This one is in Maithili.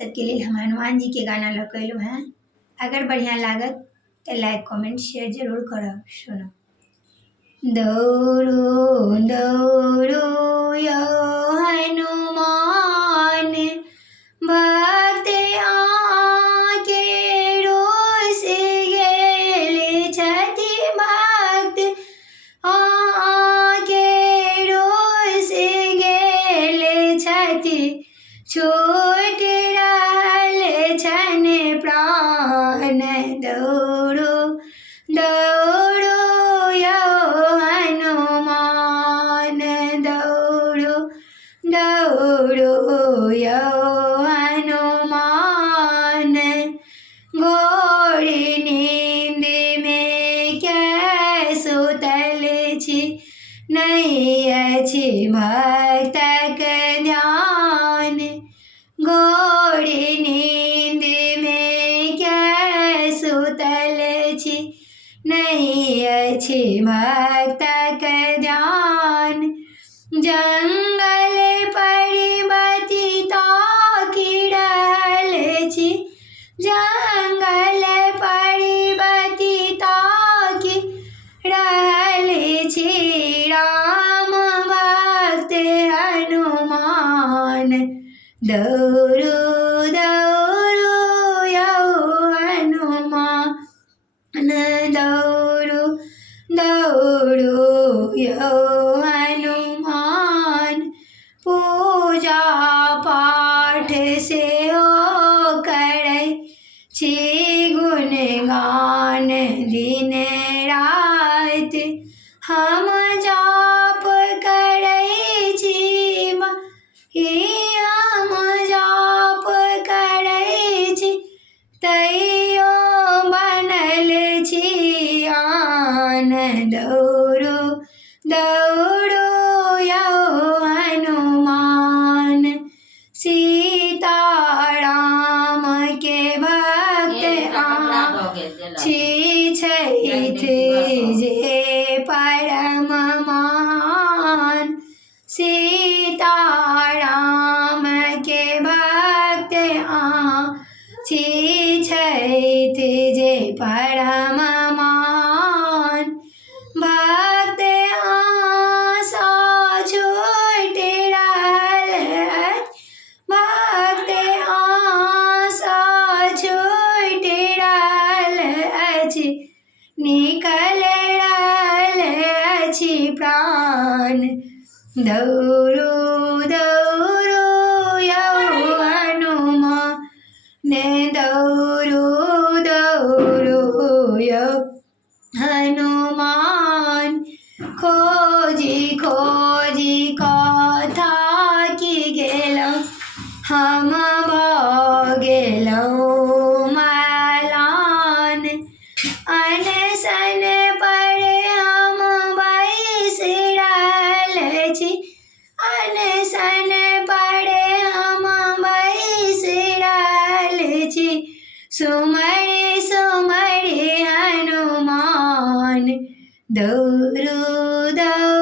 सबके लिए हम हनुमान जी के गाना लगैलहुँ हैं। अगर बढ़िया लागत तो लाइक कमेंट शेयर जरूर करब। सुनो। दौड़ो दौड़ो यो हनुमान, भक्त आके रोस गेल छथि, भक्त आके रोस गेल छथि, छूट रहल छनि प्राण। दौड़ो दौड़ो यो हनुमान, दौड़ो दौड़ो यो हनुमान। घोर नींद में क्या सुतल छी, नहीं अछि भक्तक ध्यान। घोर नींद में क्या सुतल छी, नहीं अछि भक्तक ध्यान। जंगल पर्वती ताकि रहल छी, जंगल पर्वती ताकि रहल छी, राम भक्त हनुमान। दौड़ो दौड़ो यो हनुमान, दौड़ो दौड़ो यो हनुमान। पूजा पाठ सेहो करै छी, गुणगान दिन राति। हम जाप करै छी, हम जाप करै छी, तैयो बनल छी आन। दौड़ो दौड़ो यो हनुमान, सीता राम के भक्त छी छथि जे परम महान। सीता राम के भक्त छी छथि जे परम महान। भक्त आशा छूट रहल, भक्त आशा छूट रहल अछि, निकल रहल अछि प्राण। दौड़ो दौड़ो यो हनुमान, दौड़ो दौड़ो यो हनुमान। खोजी खोजी कऽ थाकि गेलहुँ, हम भऽ गेलहुँ मलान। अनशन पर हम बैस रहल छी, अनशन पर हम बैस रहल छी, सुमर सुमर हनुमान। दौड़ो दौड़ो